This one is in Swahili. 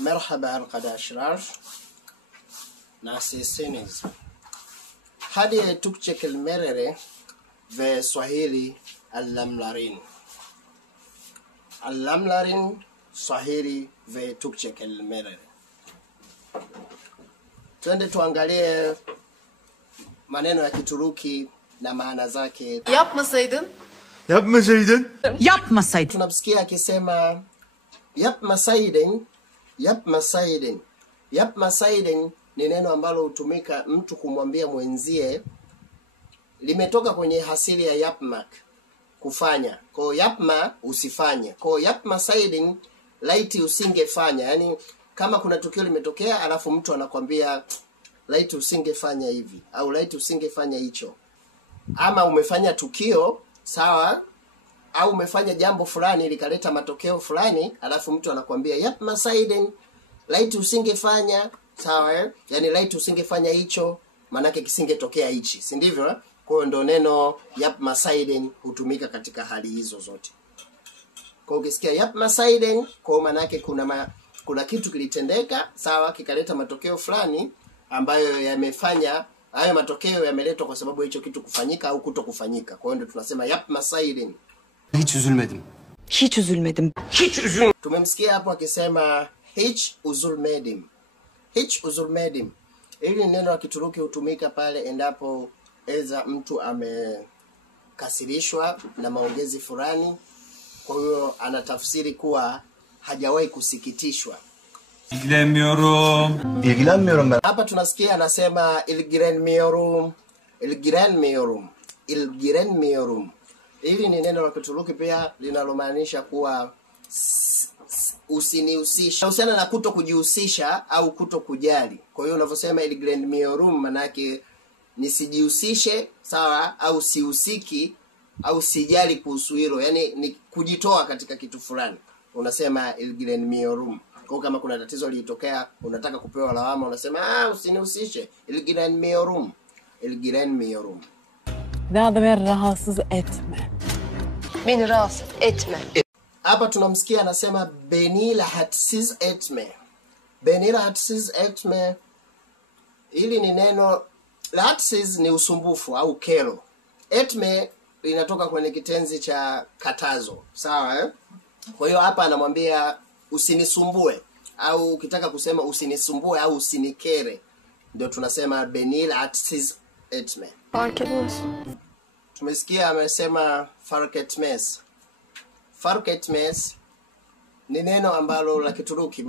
Merhaba arkadaşlar. Nasılsınız? Hadi Türkçe kelimeleri ve Swahili anlamların. Anlamların Swahili ve Türkçe kelimeleri. Twende tuangalie maneno ya Kituruki na maana zake. Yapmasaydın. Yapmasaydın. Yapmasaydın. Tunamsikia akisema yapmasaydin, yapmasaydin. Yapmasaydin ni neno ambalo hutumika mtu kumwambia mwenzie, limetoka kwenye asili ya yapmak, kufanya. Kwa yapma, usifanye. Kwa yapmasaydin, laiti usingefanya. Yani kama kuna tukio limetokea alafu mtu anakwambia laiti usingefanya hivi au laiti usingefanya hicho. Ama umefanya tukio, sawa, au umefanya jambo fulani likaleta matokeo fulani, alafu mtu anakuambia yapmasaydin, laiti usingefanya, sawa, yani laiti usingefanya hicho, manake kisingetokea hichi, si ndivyo? Kwa hiyo ndo neno yapmasaydin hutumika katika hali hizo zote. Kwa ukisikia yapmasaydin, kwa manake kuna kitu kilitendeka, sawa, kikaleta matokeo fulani ambayo yamefanya hayo matokeo yameletwa kwa sababu hicho kitu kufanyika au kutokufanyika. Kwa hiyo ndo tunasema yapmasaydin. Hiç üzülmedim. Hiç üzülmedim. Tumemsikia hapo akisema hiç üzülmedim. Hiç üzülmedim. Hili neno la Kituruki hutumika pale endapo eza mtu amekasirishwa na maongezi fulani, kwa hiyo anatafsiri kuwa hajawahi kusikitishwa. İlgilenmiyorum ben. Hapa tunasikia anasema ilgilenmiyorum. Ilgilenmiyorum. Ilgilenmiyorum. Hili ni neno la Kituruki pia linalomaanisha kuwa usinihusisha. Husiana na kuto kujihusisha au kuto kujali. Kwa hiyo unavyosema ilgilenmiyorum manake nisijihusishe, sawa, au sihusiki au sijali kuhusu hilo. Yani ni kujitoa katika kitu fulani. Unasema ilgilenmiyorum. Kwa kama kuna tatizo lilitokea, unataka kupewa lawama, unasema usinihusishe. İlgilenmiyorum. İlgilenmiyorum. Daha da beni rahatsız etme. Beni rahatsız etme. Hapa tunamsikia anasema beni rahatsız etme. Beni rahatsız etme. Hili ni neno, rahatsız ni usumbufu au kero. Etme linatoka kwenye kitenzi cha katazo. Sawa, eh? Kwa hiyo hapa anamwambia usinisumbue, au ukitaka kusema usinisumbue au usinikere, ndio tunasema beni rahatsız etme. Fark etmez. Tumesikia amesema fark etmez. Fark etmez ni neno ambalo la Kituruki